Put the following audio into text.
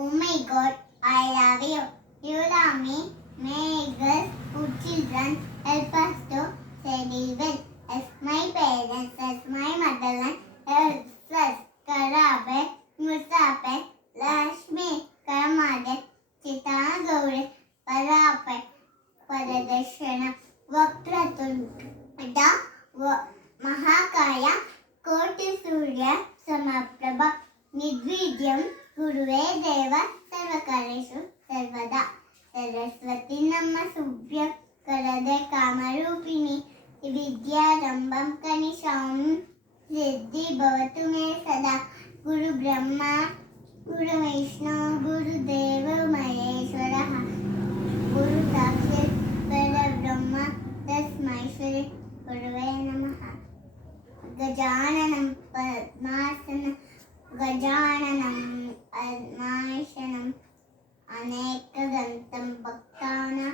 Oh my God, I love you. You love me. May girls, good children, help us to study well. As my parents, as my motherland, helps us. Karabe, Musape, Lashmi, Karamade, Chita Gauri, Parape, Paradashana, Vakratunga, Mahakaya, Koti Surya, Samaprabha, Nidvidyam, ಗುರುವೇ ದೇವ ಸರ್ವಕಾರ್ಯೇಷು ಸರ್ವದಾ ಸರಸ್ವತಿ ನಮ್ಮ ಸುಭ್ಯ ಕರದೆ ಕಾಮರೂಪಿಣಿ ವಿದ್ಯಾರಂಭಂ ಕನಿಶಾಂ ಸಿದ್ಧಿ ಭವತು ಮೇ ಸದಾ ಗುರು ಬ್ರಹ್ಮ ಗುರು ವಿಷ್ಣು ಗುರುದೇವ ಮಹೇಶ್ವರ ಗುರು ಸಾಕ್ಷಾತ್ ಪರಬ್ರಹ್ಮ ತಸ್ಮೈ ಶ್ರೀ ಗುರುವೇ ನಮಃ ಗಜಾನನಂ ಪದ್ಮಾಸನ गजाननम् अद्माशनम् अनेकदन्तं भक्तानां